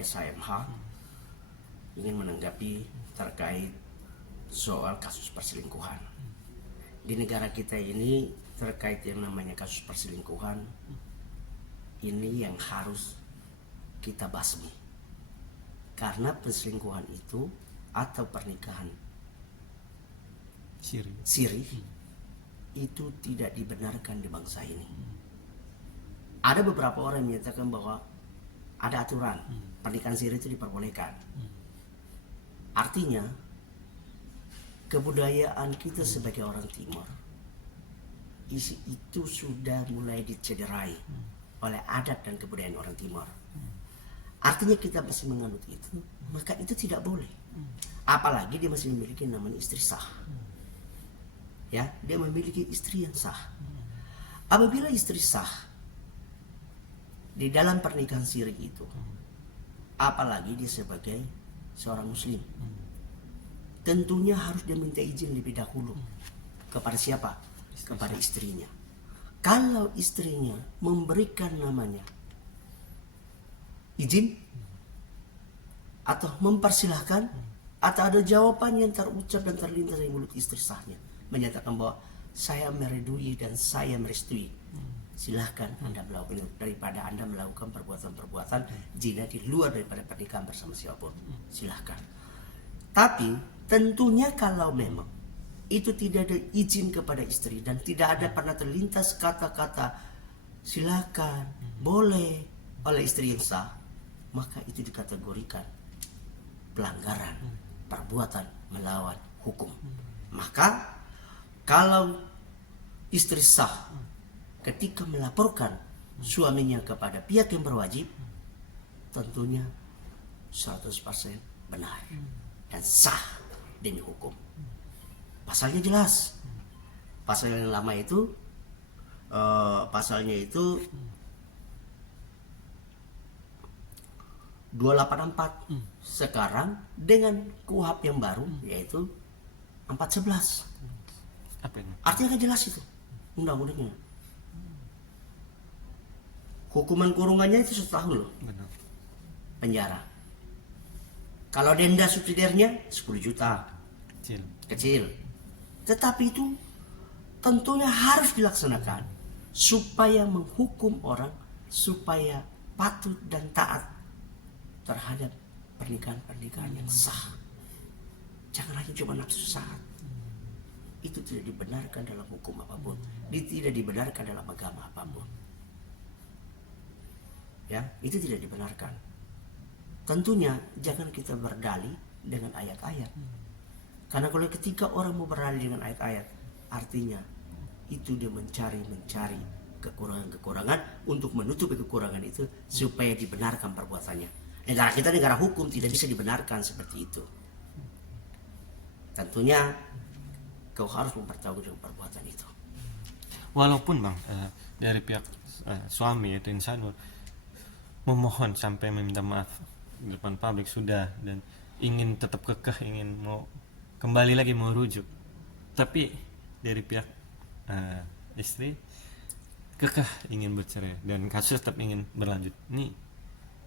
SHMH ingin menanggapi terkait soal kasus perselingkuhan. Di negara kita ini terkait yang namanya kasus perselingkuhan, ini yang harus kita basmi. Karena perselingkuhan itu atau pernikahan siri itu tidak dibenarkan di bangsa ini. Ada beberapa orang yang menyatakan bahwa ada aturan pernikahan siri itu diperbolehkan. Artinya kebudayaan kita sebagai orang Timur itu sudah mulai dicederai oleh adat dan kebudayaan orang Timur. Artinya kita masih menganut itu, maka itu tidak boleh. Apalagi dia masih memiliki namanya istri sah. Ya, dia memiliki istri yang sah. Apabila istri sah di dalam pernikahan siri itu, apalagi dia sebagai seorang muslim, tentunya harus dia minta izin lebih dahulu. Kepada siapa? Kepada istrinya. Kalau istrinya memberikan namanya izin atau mempersilahkan, atau ada jawaban yang terucap dan terlintas dari mulut istri sahnya menyatakan bahwa saya meridui dan saya merestui, silahkan Anda melakukan itu, daripada Anda melakukan perbuatan-perbuatan zina di luar daripada pernikahan bersama siapapun. Silahkan. Tapi tentunya kalau memang itu tidak ada izin kepada istri dan tidak ada pernah terlintas kata-kata silahkan, boleh oleh istri yang sah, maka itu dikategorikan pelanggaran, perbuatan melawan hukum. Maka kalau istri sah ketika melaporkan suaminya kepada pihak yang berwajib, tentunya 100% benar dan sah demi hukum. Pasalnya jelas. Pasal yang lama itu pasalnya itu 284. Sekarang dengan KUHP yang baru yaitu 411. Apa ini? Artinya kan jelas itu undang-undangnya. Hukuman kurungannya itu 1 tahun loh. Benar. Penjara. Kalau denda subsidiarnya 10 juta. Kecil. Tetapi itu tentunya harus dilaksanakan supaya menghukum orang supaya patut dan taat terhadap pernikahan-pernikahan yang sah. Jangan hanya cuma nafsu saat. Itu tidak dibenarkan dalam hukum apapun. Tidak dibenarkan dalam agama apapun. Ya, itu tidak dibenarkan. Tentunya jangan kita berdalih dengan ayat-ayat. Karena kalau ketika orang mau berdalih dengan ayat-ayat, artinya itu dia mencari kekurangan-kekurangan untuk menutupi kekurangan itu supaya dibenarkan perbuatannya. Negara kita negara hukum, tidak bisa dibenarkan seperti itu. Tentunya kau harus mempertanggungjawabkan perbuatan itu. Walaupun Bang, dari pihak suami yaitu Insanur memohon sampai meminta maaf di depan publik sudah, dan ingin tetap kekeh, ingin mau kembali lagi mau rujuk, tapi dari pihak istri kekeh ingin bercerai dan kasus tetap ingin berlanjut. Ini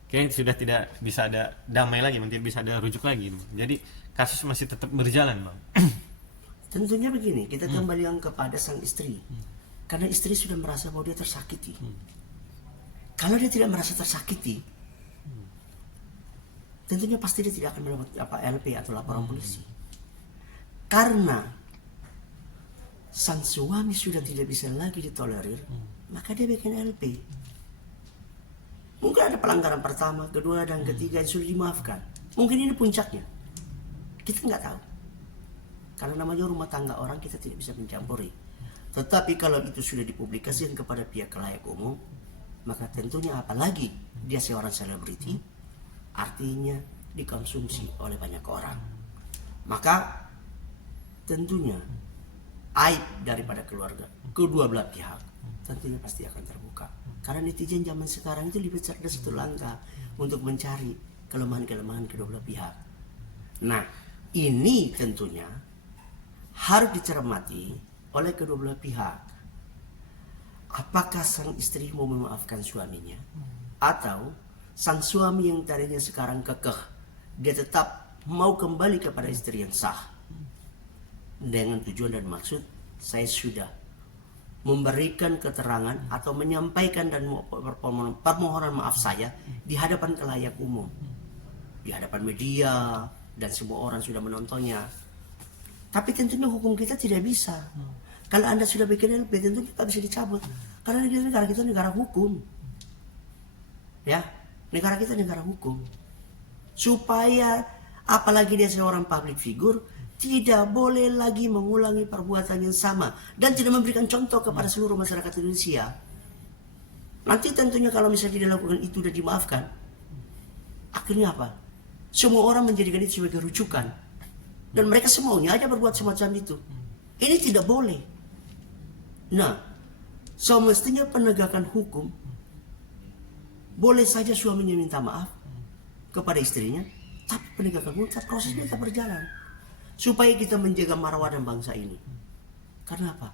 kayaknya sudah tidak bisa ada damai lagi, tidak bisa ada rujuk lagi. Jadi kasus masih tetap berjalan, Bang. Tentunya begini, kita kembalikan kepada sang istri. Karena istri sudah merasa bahwa dia tersakiti. Kalau dia tidak merasa tersakiti, tentunya pasti dia tidak akan melakukan LP atau laporan polisi. Karena sang suami sudah tidak bisa lagi ditolerir, maka dia bikin LP. Mungkin ada pelanggaran pertama, kedua, dan ketiga yang sudah dimaafkan. Mungkin ini puncaknya. Kita nggak tahu. Karena namanya rumah tangga orang, kita tidak bisa mencampuri. Tetapi kalau itu sudah dipublikasikan kepada pihak layak umum, maka tentunya apalagi dia seorang selebriti, artinya dikonsumsi oleh banyak orang. Maka tentunya aib daripada keluarga kedua belah pihak tentunya pasti akan terbuka. Karena netizen zaman sekarang itu lebih cerdas satu langkah untuk mencari kelemahan-kelemahan kedua belah pihak. Nah, ini tentunya harus dicermati oleh kedua belah pihak. Apakah sang istri mau memaafkan suaminya, atau sang suami yang tadinya sekarang kekeh, dia tetap mau kembali kepada istri yang sah. Dengan tujuan dan maksud, saya sudah memberikan keterangan atau menyampaikan dan permohonan maaf saya di hadapan khalayak umum, di hadapan media, dan semua orang sudah menontonnya. Tapi tentunya hukum kita tidak bisa. Kalau Anda sudah bikin LP, tentunya tak bisa dicabut. Karena negara kita negara hukum. Ya, negara kita negara hukum. Supaya apalagi dia seorang public figure, tidak boleh lagi mengulangi perbuatan yang sama dan tidak memberikan contoh kepada seluruh masyarakat Indonesia. Nanti tentunya kalau misalnya dilakukan itu dan dimaafkan, akhirnya apa? Semua orang menjadikan itu sebagai rujukan dan mereka semuanya aja berbuat semacam itu. Ini tidak boleh. Nah, semestinya penegakan hukum, boleh saja suaminya minta maaf kepada istrinya, tapi penegakan hukum prosesnya tetap berjalan. Supaya kita menjaga marwah dan bangsa ini. Karena apa?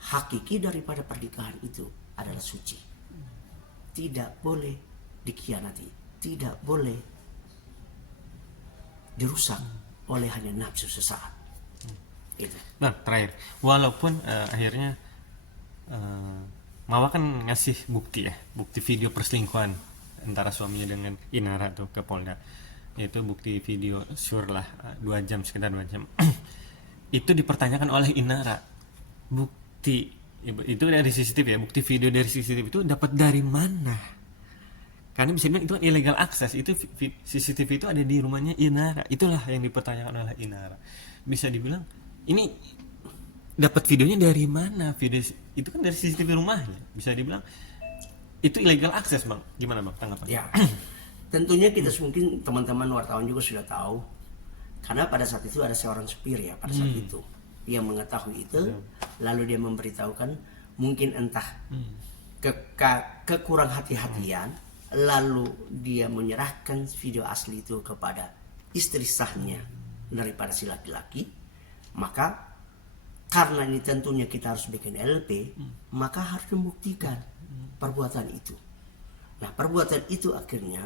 Hakiki daripada pernikahan itu adalah suci. Tidak boleh dikhianati. Tidak boleh dirusak oleh hanya nafsu sesaat. Itu. Nah, terakhir, walaupun akhirnya Mawa kan ngasih bukti video perselingkuhan antara suaminya dengan Inara tuh ke Polda. Itu bukti video sure lah, sekitar 2 jam. Itu dipertanyakan oleh Inara. Bukti itu dari CCTV ya, bukti video dari CCTV itu dapat dari mana? Karena bisa dibilang itu kan illegal access. Itu CCTV itu ada di rumahnya Inara. Itulah yang dipertanyakan oleh Inara. Bisa dibilang ini dapat videonya dari mana? Video itu kan dari CCTV rumahnya. Bisa dibilang itu illegal access, Bang. Gimana, Bang, tanggapan? Ya. Tentunya kita mungkin teman-teman wartawan juga sudah tahu. Karena pada saat itu ada seorang supir ya pada saat itu. Dia mengetahui itu, lalu dia memberitahukan mungkin entah kekurang hati-hatian, lalu dia menyerahkan video asli itu kepada istri sahnya daripada si laki-laki. Maka karena ini tentunya kita harus bikin LP, maka harus membuktikan perbuatan itu. Nah, perbuatan itu akhirnya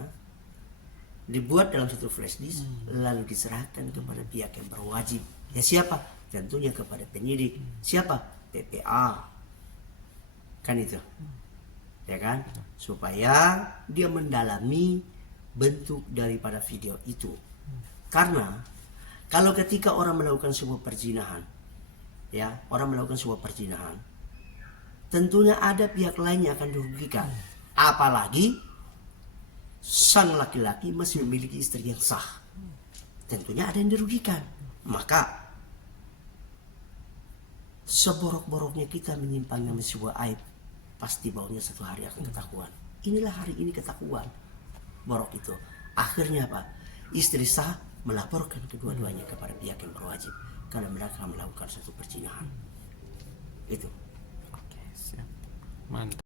dibuat dalam satu flash disk, lalu diserahkan kepada pihak yang berwajib. Ya siapa? Tentunya kepada penyidik. Siapa? PPA. Kan itu. Ya kan? Supaya dia mendalami bentuk daripada video itu. Karena kalau ketika orang melakukan sebuah perzinahan, ya, orang melakukan sebuah perzinahan, tentunya ada pihak lain yang akan dirugikan. Apalagi sang laki-laki masih memiliki istri yang sah. Tentunya ada yang dirugikan. Maka seborok-boroknya kita menyimpan nama sebuah aib, pasti baunya satu hari akan ketahuan. Inilah hari ini ketahuan borok itu. Akhirnya apa? Istri sah melaporkan kedua-duanya kepada pihak yang berwajib karena mereka melakukan satu perzinahan. Itu. Oke, siap. Mantap.